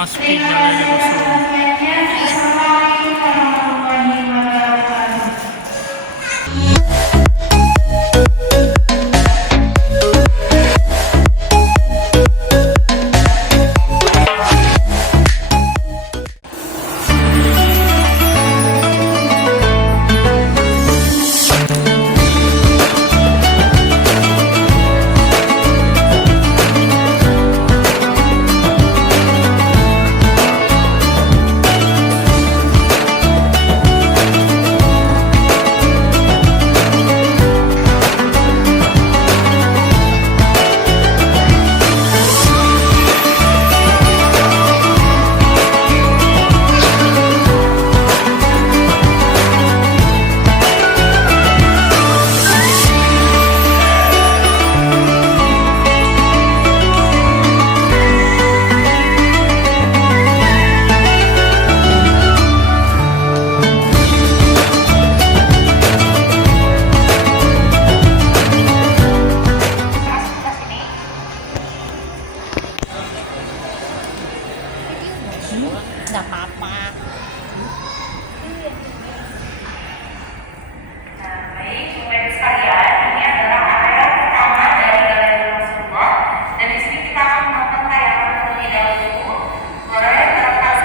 masukin jalannya kosong. Nggak apa-apa. Baik, Bapak sekalian, ini adalah area pertama dari Galeri Rasulullah, dan di sini kita akan melakukan tayangan terlebih dahulu. Boleh terlepas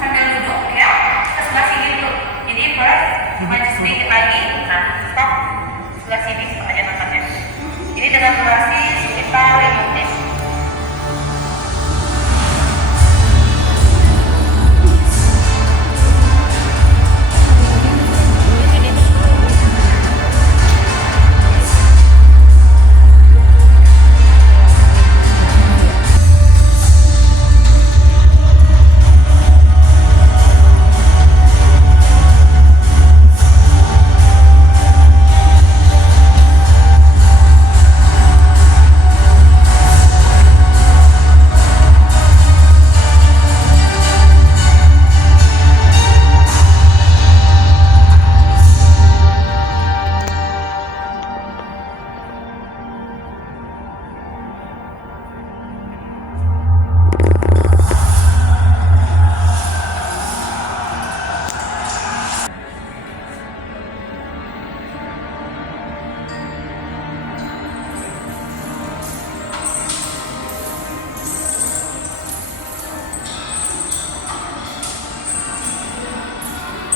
sambil duduk ya, ke sebelah sini dulu. Jadi boleh maju sedikit lagi. Nah, stop sebelah sini aja nontonnya. Ini dengan durasi sekitar 5 menit.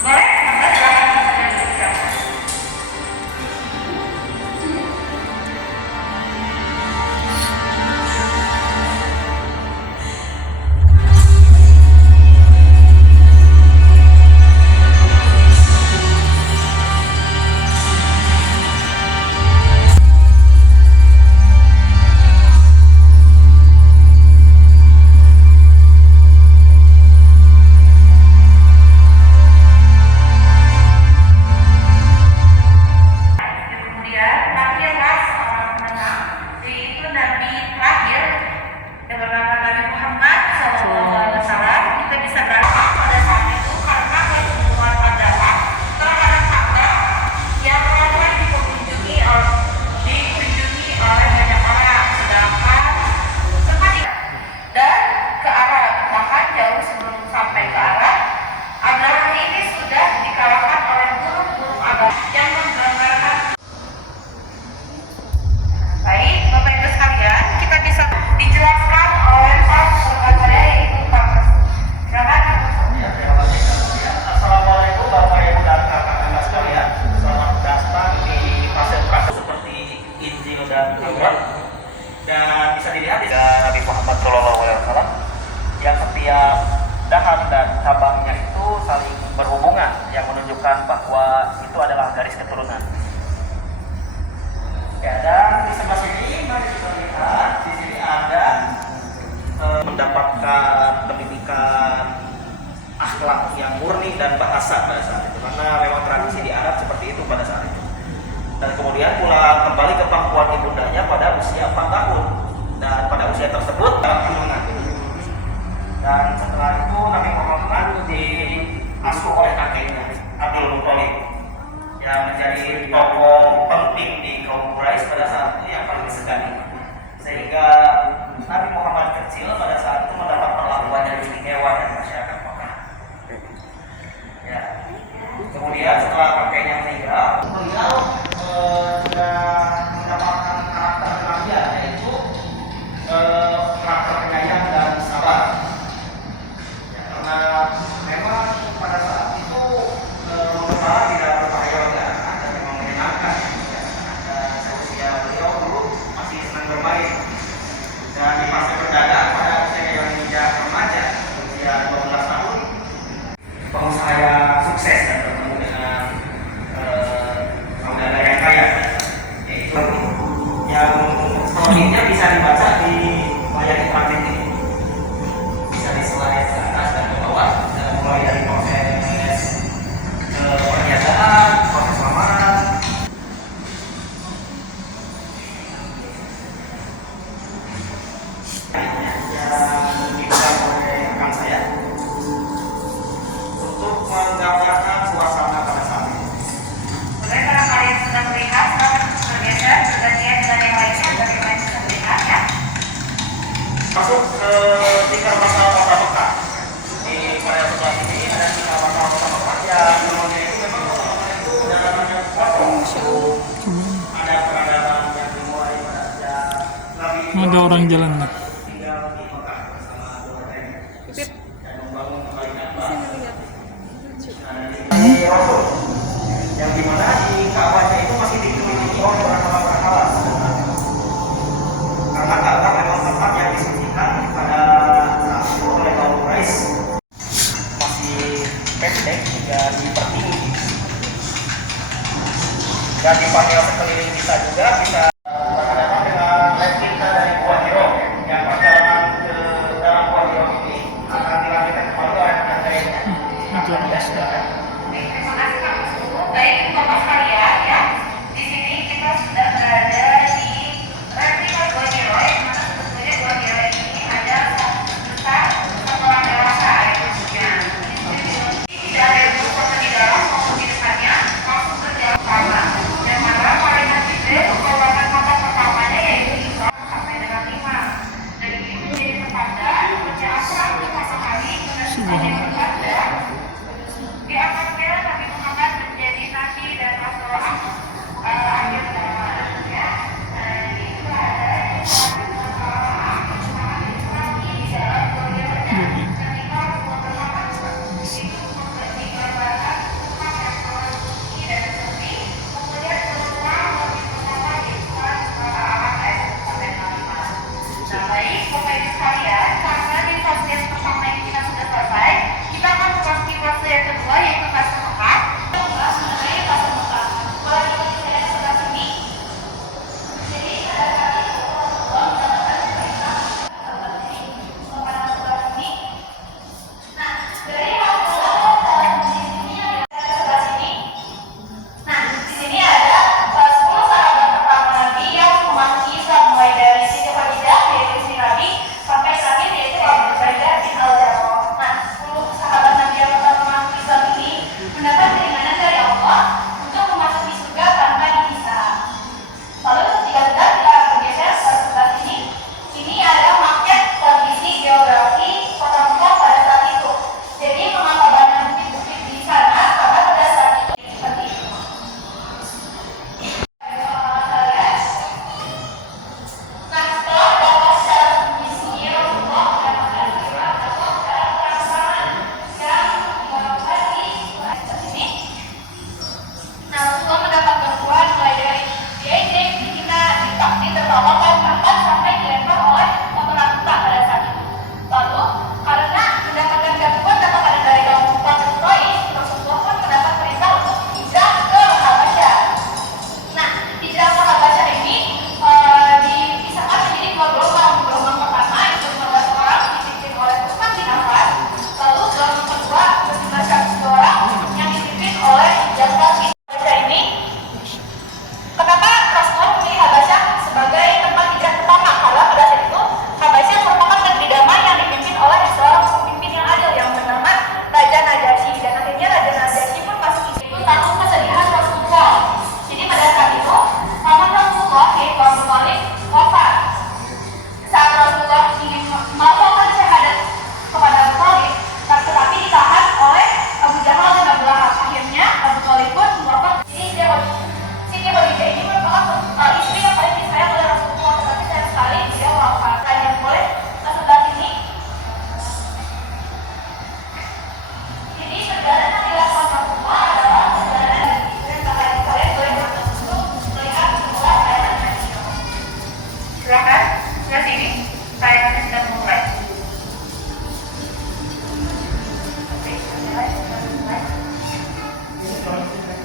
Boleh? Maka silakan duduk. Kemudian lahirlah seorang pemenang, yaitu Nabi terakhir yang bernama Nabi Muhammad SAW. Kita bisa berangkat pada saat itu karena keilmuan adalah terhadap Ka'bah yang ramai dikunjungi oleh banyak orang, sedangkan tempat ini dan ke Arab, bahkan jauh sebelum sampai ke Arab, Abraham ini sudah dikalahkan oleh burung-burung agama yang menggambarkan. Baik, Bapak Ibu sekalian, kita bisa dijelaskan oleh Pak Surga saya, yaitu Pak Restu. Silakan. Assalamualaikum Bapak Ibu dan kakak-kakak sekalian. Selamat datang di fase praktek seperti Injil dan Taurat. Dan bisa dilihat di Nabi Muhammad SAW yang setiap dahan dan cabangnya itu saling berhubungan, yang menunjukkan bahwa itu adalah garis keturunan. Ya, dan di sebelah sini mari kita lihat, di sini ada mendapatkan pendidikan akhlak yang murni dan bahasa pada saat itu, karena memang tradisi di Arab seperti itu pada saat itu. Dan kemudian pulang kembali ke pangkuan ibundanya pada usia 4 tahun, dan pada usia tersebut dalam kurungan. Dan setelah itu Nabi Muhammad diasuh oleh kakeknya Abdul Muthalib yang menjadi tokoh penting di kaum Quraisy pada saat itu yang paling disegani, sehingga Nabi Muhammad kecil pada saat itu mendapat perlakuan yang istimewa yang dipegang oleh rekan saya untuk menggambarkan suasana pada saat ini. Boleh kalau kalian sudah melihat, silakan bergeser bergantian dengan yang lainnya agar yang lain bisa melihat ya. Masuk ke tikar bakal kota Mekah. Di Korea sebelah ini ada tikar bakal kota Mekah yang namanya itu memang kota itu dalamannya kosong. Ada peradaban yang dimulai pada sejak Nabi Ada orang jalan nih. tinggal di Mekah bersama keluarganya dan membangun kembali Ka'bah. Di Rasul yang dimana di Ka'bahnya itu masih dikelilingi oleh orang-orang halas. Karena Ka'bah memang tempat yang disucikan pada saat itu oleh kaum Quraisy, masih pendek hingga dipertinggi dan dipanggil sekeliling kita juga bisa berhadapan dengan legenda dari Gua Hiro yang perjalanan ke dalam Gua Hiro ini akan dilanjutkan kembali oleh penyandernya. Terima kasih Kak Wisnu. Baik Bapak sekalian ya, di sini kita sudah berada di replika Gua Hiro yang mana sebetulnya Gua Hiro ini ada besar sekolah dewasa ya khususnya. Tidak ada yang berfoto di dalam maupun di depannya, langsung berjalan sama. Yang mana paling kecil merupakan kota pertamanya yaitu Isra sampai dengan 5. Dan ini menjadi pertanda kerja asal kita sekali menjadi pertanda diangkatnya Nabi Muhammad menjadi nabi dan rasul akhir zaman ya. Jadi itu ada di dalam ketika Rasulullah Muhammad itu memberhenti gambaran tempat yang sangat suci dan sepi, kemudian keluar lebih pertama di surat Al-A'raf sampai 5. Nah baik Bapak Ibu sekalian, karena di fase yang pertama ini kita sudah selesai, kita akan memasuki fase yang kedua yaitu fase Mekah. Kita membahas mengenai fase Mekah. Boleh diikuti saya di sebelah sini. Jadi pada saat itu Rasulullah mendapatkan perintah sebelah sini, kepada sebelah sini. Nah dari Rasulullah di sini ada sebelah sini. Nah di sini ada 10 sahabat pertama Nabi yang memasuki Islam mulai dari Siti Khadijah yaitu istri Nabi sampai terakhir yaitu Abu Ubaidah bin Al-Jarrah. Nah 10 sahabat Nabi yang pertama masuk Islam ini mendapat keringanan dari Allah untuk memasuki surga tanpa dihisab. Lalu jika sudah kita bergeser ke sebelah sini, ini ada maket kondisi geografi kota Mekah pada saat itu. Jadi mengapa banyak bukit-bukit di sana karena pada saat itu seperti itu. Nah setelah dapat secara kondisi Rasulullah mendapatkan firman atau secara perasaan yang dilakukan di sini. Nah Rasulullah mendapat bantuan mulai dari diejek, dihina, ditertawakan, bahkan sampai dilempar oleh orangutan pada saat itu. Lalu karena mendapatkan gangguan dan tekanan dari kaum kafir Quraisy, Rasulullah pun mendapat perintah untuk hijrah ke Habasyah. Nah hijrah ke Habasyah ini dipisahkan menjadi 2 gelombang. Gelombang pertama itu 15 orang dipimpin oleh Utsman bin Affan. Lalu gelombang kedua berjumlah 100 orang yang dipimpin oleh Ja'far bin Habasyah ini. Kenapa Rasulullah memilih Habasyah sebagai tempat hijrah pertama? Karena pada saat itu Habasyah merupakan negeri damai yang dipimpin oleh seorang pemimpin yang adil yang bernama Raja Najasyi. Dan akhirnya Raja Najasyi pun masuk Islam. Itu tahu kesedihan Rasulullah. Jadi pada saat itu paman Rasulullah yaitu Abu Thalib wafat. Saat Rasulullah ingin melakukan syahadat kepada Abu Thalib, tetapi ditahan oleh Abu Jahal dan Abu Lahab. Akhirnya Abu Thalib pun wafat. Siti Khadijah ini merupakan istri yang paling disayang oleh Rasulullah, tetapi sayang sekali beliau wafat. Kalian boleh ke sebelah sini. Jadi perjalanan yang dilakukan Rasulullah adalah perjalanan yang kalian boleh masuk untuk melihat semua perjalanan yang dilakukan. Silakan sebelah sini. Tayangannya sudah mulai. Oke, mulai.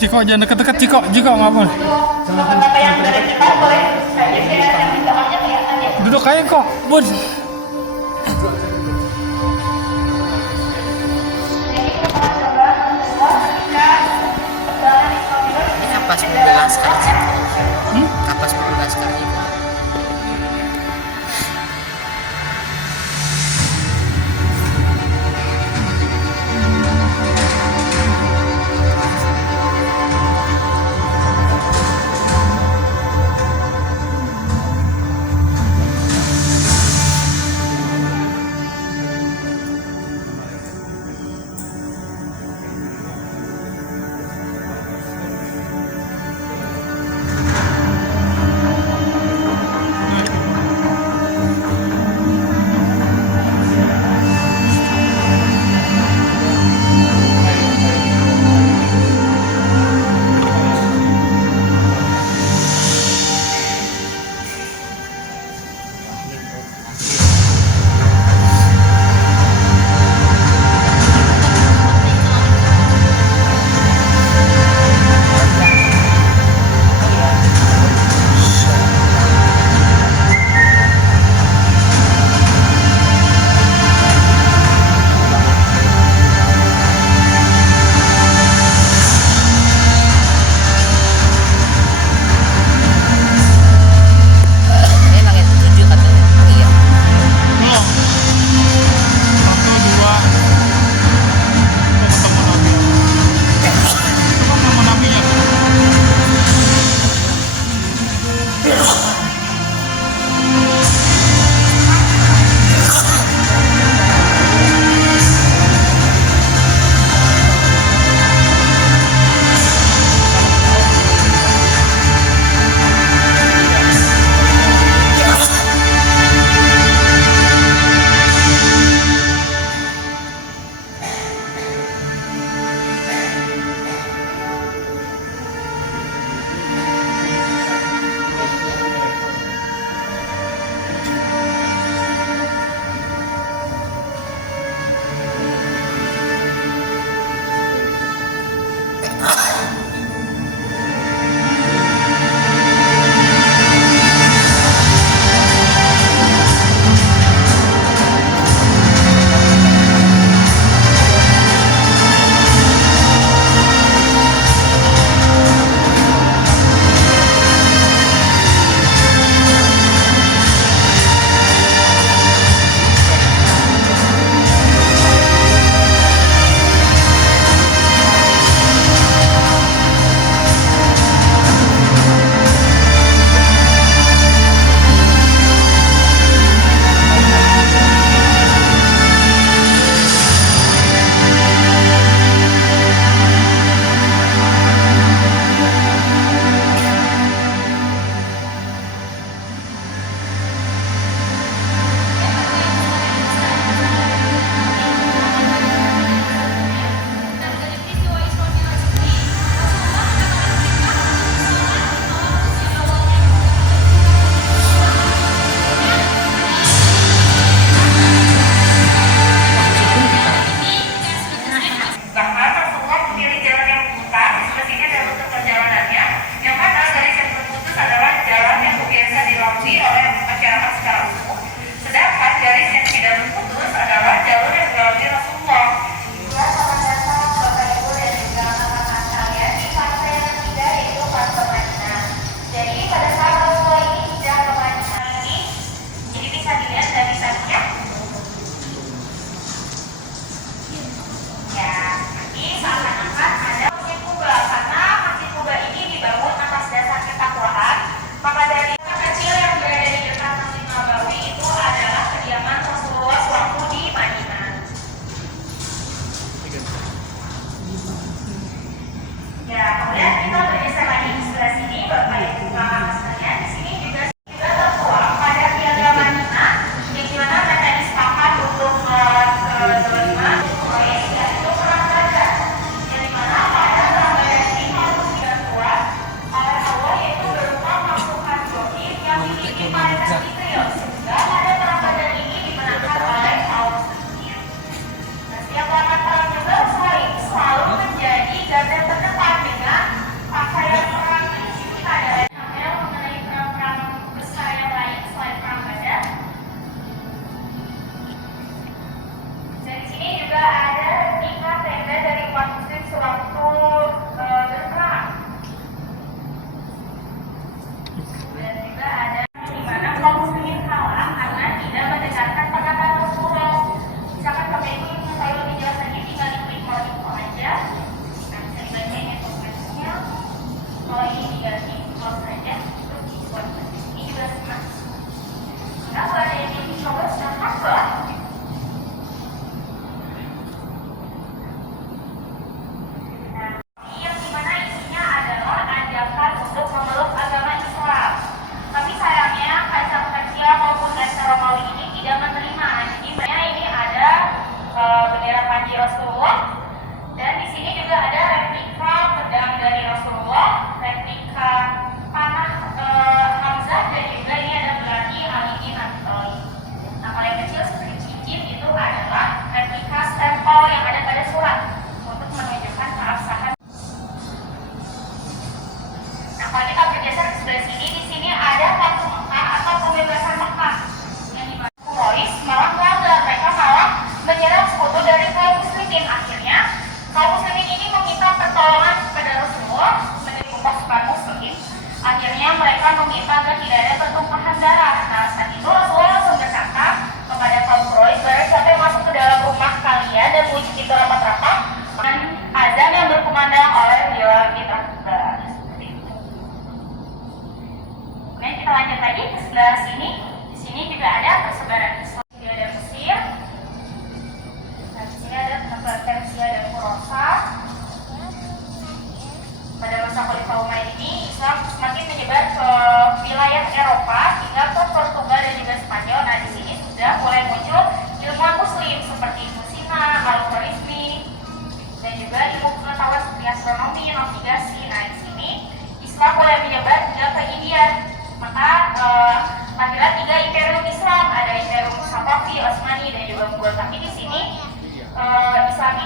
Ciko jangan deket-deket Ciko nggak apa. Untuk bapak-bapak yang berada di depan boleh saja biar yang di belakangnya kelihatan ya. Duduk aja kok, Bun. Jadi merupakan gambaran Rasulullah ketika perjalanan Islam itu Kapas mobil laskar Kapas mobil laskar itu.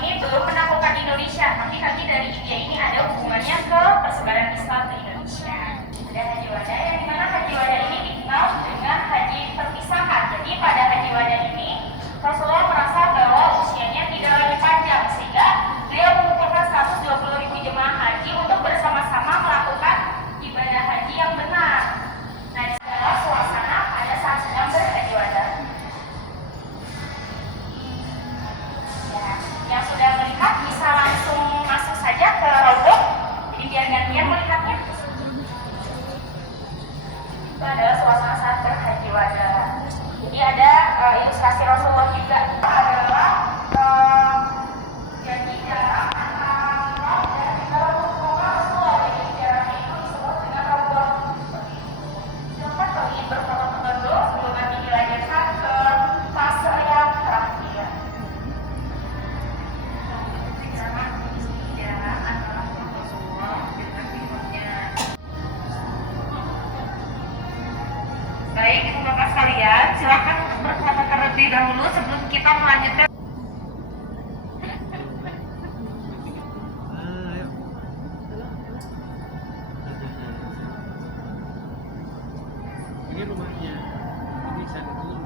ini belum menaklukkan Indonesia, tapi kaki dari India ini ada hubungannya ke persebaran Islam ke Indonesia. Ada haji wada yang dimana haji wada ini dikenal dengan haji perpisahan. Jadi pada haji wada ini Rasulullah merasa bahwa usianya tidak lagi panjang sehingga beliau mengumpulkan 120.000 jemaah haji untuk bersama-sama melakukan ibadah haji yang benar. Nah, ini adalah suasana pada saat sedang berhaji wada. Ya, yang sudah melihat bisa langsung masuk saja ke Raudhah. Jadi biar gantian melihatnya. Itu adalah suasana saat berhaji wada. Jadi ada ilustrasi Rasulullah juga adalah jadi jarak antara dan juga Rasulullah. Jadi jaraknya itu disebut dengan Raudhah. Silakan kalau ingin berfoto-foto dulu sebelum nanti dilanjutkan ke fase yang terakhir. Jarak antara Rasulullah dengan ibunya. Baik, ibu bapak sekalian, silakan untuk berfoto terlebih dahulu sebelum kita melanjutkan. Ini rumahnya. Ini sana dulu.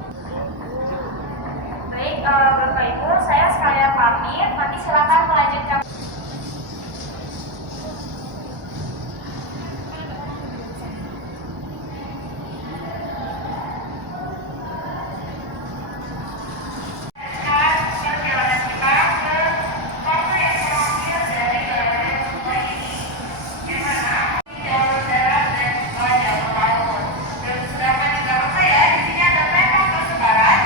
Baik, bapak ibu, saya sekalian pamit. Nanti silakan melanjutkan. Perjalanan kita ke fase yang terakhir dari perjalanan Rasulullah ini, yang mana jalur darat dan jalur laut. Dan sedangkan di belakang saya di sini ada peta persebaran,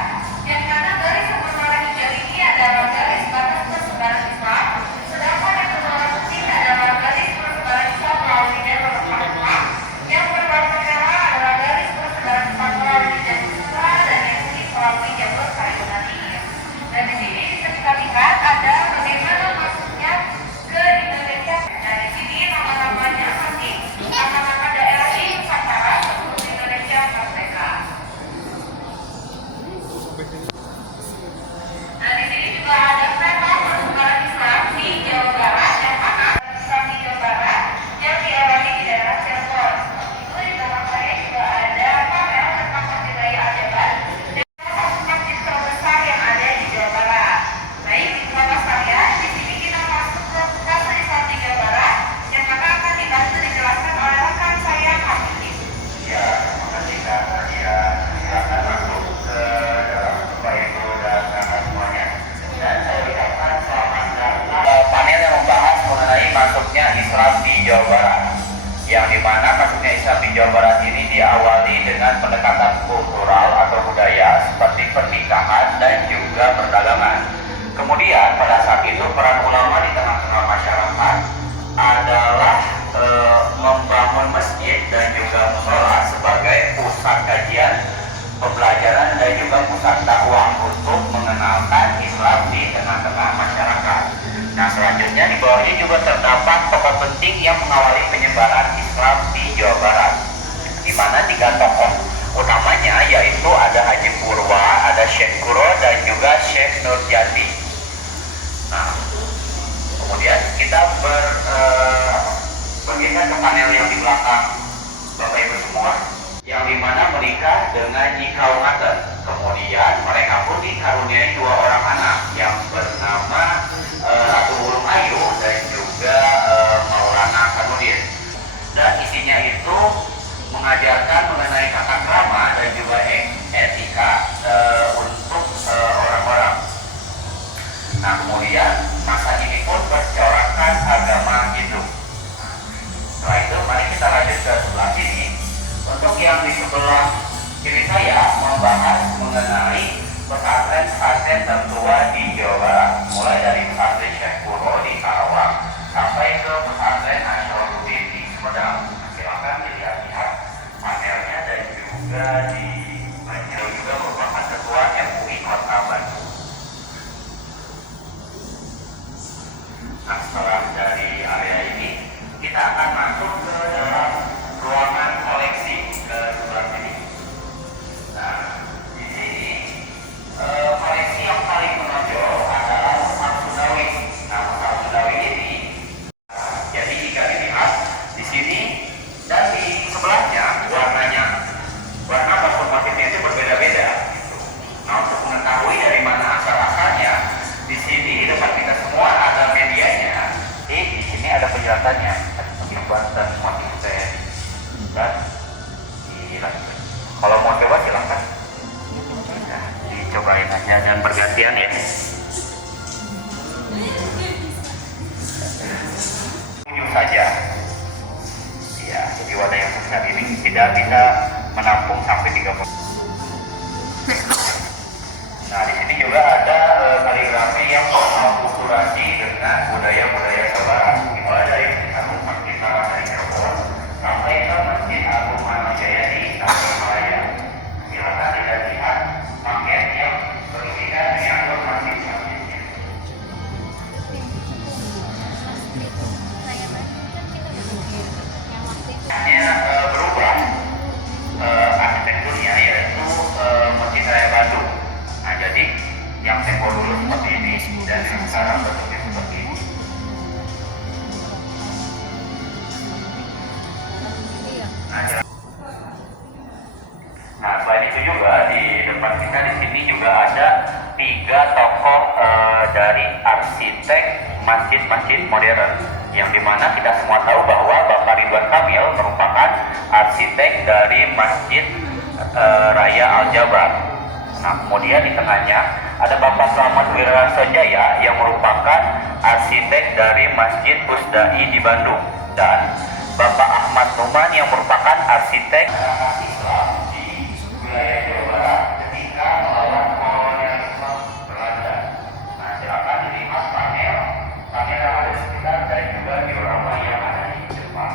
yang mana garis berwarna hijau ini adalah garis batas persebaran Islam, sedangkan yang berwarna putih adalah garis persebaran Islam melalui jalur Al-Quran, yang berwarna merah adalah garis persebaran Islam melalui jalur Sutra, dan yang kuning melalui jalur Kalimantan. Dan di sini bisa kita lihat ada bagaimana masuknya ke Indonesia. Nah, di sini nama-namanya masih nama-nama daerah di Nusantara sebelum Indonesia merdeka. Nah, di sini juga ada peta persebaran Islam di Jawa Barat, yang mana Islam di Jawa Barat yang diawali di daerah Cirebon. Itu di belakang saya juga ada panel tentang budaya ajaban masjid terbesar yang ada di Jawa Barat. Baik, ibu bapak sekalian, di sini kita masuk ke fase Islam di Jawa Barat yang akan dibantu dijelaskan oleh rekan saya Hamid. Ya, terima kasih Kak Nadia. Silakan masuk ke dalam Bapak Ibu dan kakak semuanya. Dan saya ucapkan selamat datang. Panel yang membahas mengenai masuknya Islam di Jawa Barat. Yang dimana masuknya Islam di Jawa Barat ini diawali dengan pendekatan kultural atau budaya seperti pernikahan dan juga perdagangan. Kemudian pada saat itu peran ulama di tengah-tengah masyarakat adalah membangun masjid dan juga musola sebagai pusat kajian, pembelajaran dan juga pusat dakwah untuk mengenalkan Islam di tengah-tengah masyarakat. Nah, selanjutnya di bawahnya juga terdapat tokoh penting yang mengawali penyebaran Islam di Jawa Barat, di mana 3 tokoh utamanya yaitu ada Haji Purwa, ada Syekh Kuro dan juga Syekh Nurjati. Nah, kemudian kita bergeser ke panel yang di belakang Bapak Ibu semua, yang dimana menikah dengan Nyi Kaungaten. Kemudian mereka pun dikaruniai 2 orang anak yang bernama Ratu Wulung Ayu dan juga Maulana Kanudin. Dan isinya itu mengajarkan mengenai tata krama dan juga etika untuk orang-orang. Nah, kemudian masa ini pun bercorakkan agama Hindu. Setelah itu mari kita lanjut ke sebelah sini. Untuk yang di sebelah kiri saya membahas mengenai pesantren-pesantren tertua di Jawa Barat, mulai dari pesantren Syekh Kuro di Karawang sampai ke pesantren Asyaruddin di Sumedang. Silakan dilihat-lihat panelnya dan juga di Banjir juga merupakan ketua MUI Kota Bandung. Nah, setelah dari area ini kita akan masuk ke dalam ruangan koleksi ke sebelah sini. Nah, di sini dicobain aja dan bergantian ya. Kunjung saja. Ya, jadi wadah yang sebesar ini tidak bisa menampung sampai 30. Nah, di sini juga ada kaligrafi yang mengakulturasi dengan budaya-budaya Jawa Barat. Dimulai dari Masjid Agung dari Cirebon sampai ke Masjid Agung Manojaya di Tasikmalaya. Silakan tidak lihat paket yang berisikan dengan masjid-masjidnya. Berubah arsitekturnya, yaitu Masjid Raya Bandung. Nah, jadi yang tempo dulu seperti ini dan yang sekarang bentuknya seperti ini. Nah, selain itu juga di depan kita di sini juga ada 3 tokoh dari arsitek masjid-masjid modern, yang dimana kita semua tahu bahwa Bapak Ridwan Kamil merupakan arsitek dari Masjid Raya Al-Jabar. Nah, kemudian di tengahnya ada Bapak Slamet Wirasojaya yang merupakan arsitek dari Masjid Pusdai di Bandung, dan Bapak Ahmad Numan yang merupakan arsitek Islam di wilayah Jawa Barat ketika melawan kolonialisme Belanda. Nah, silakan dilihat panel yang ada di sekitar dan juga diorama yang ada di depan.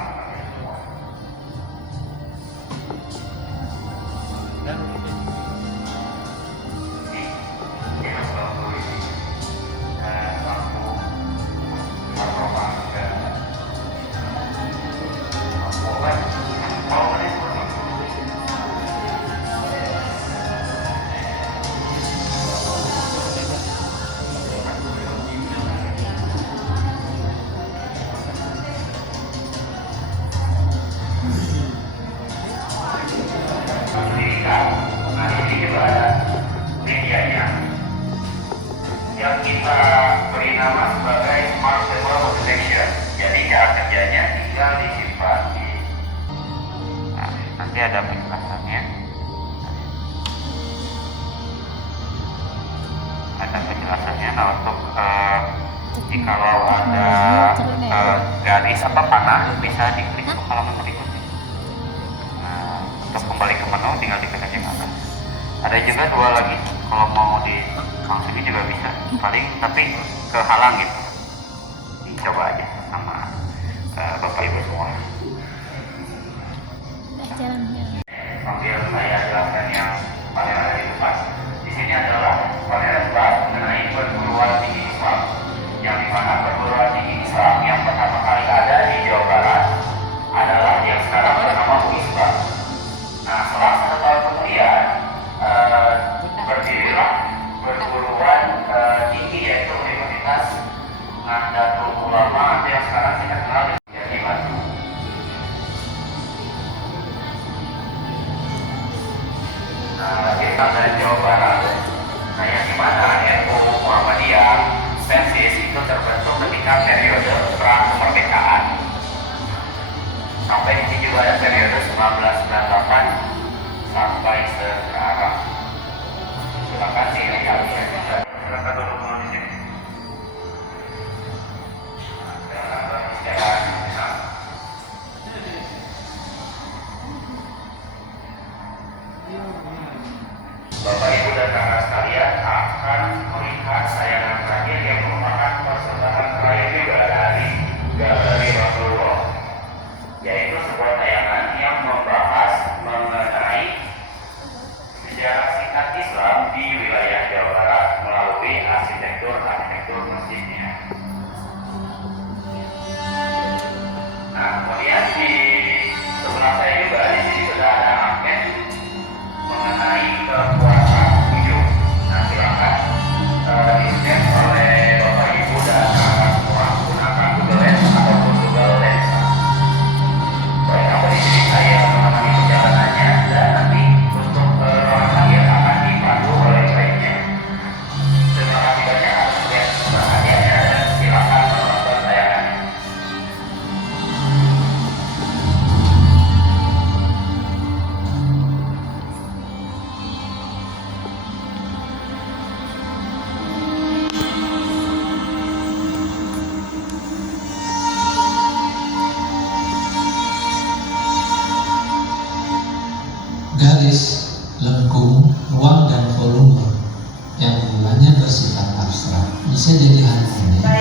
Nah, ini juga ada medianya yang kita beri nama sebagai Smart Table Protection. Jadi cara kerjanya tinggal disimpan di. Nah, nanti ada penjelasannya. Ada penjelasannya. Nah, untuk jikalau ada garis apa panah bisa diklik ke halaman berikutnya. Nah, untuk kembali ke menu tinggal diklik aja ke atas. Ada juga 2 lagi, kalau mau di langsung juga bisa, paling tapi kehalang gitu. Dicoba aja sama Bapak Ibu semua. Sambil saya jelaskan yang panel ada di depan. Di sini adalah panel depan mengenai perguruan tinggi Islam, yang dimana perguruan tinggi Islam yang pertama kali ada di Jawa Barat adalah yang sekarang bernama UISBA. Nah, setelah 1 tahun kemudian berdirilah perguruan tinggi, yaitu Universitas Nahdlatul Ulama atau yang sekarang kita kenal di Bandung. Nah, kita dari Jawa Barat. Nah, yang dimana NU Muhammadiyah Sensis itu terbentuk ketika periode pra kemerdekaan. Sampai di sini juga ada periode 1998 sampai sekarang. Silakan dilihat ya. Silakan duduk dulu di sini. Bapak Ibu dan kakak sekalian akan melihat tayangan terakhir yang merupakan persembahan terakhir juga dari Galeri Rasulullah, yaitu sebuah tayangan yang membahas mengenai sejarah singkat Islam di wilayah Jawa Barat saya jadi anak ini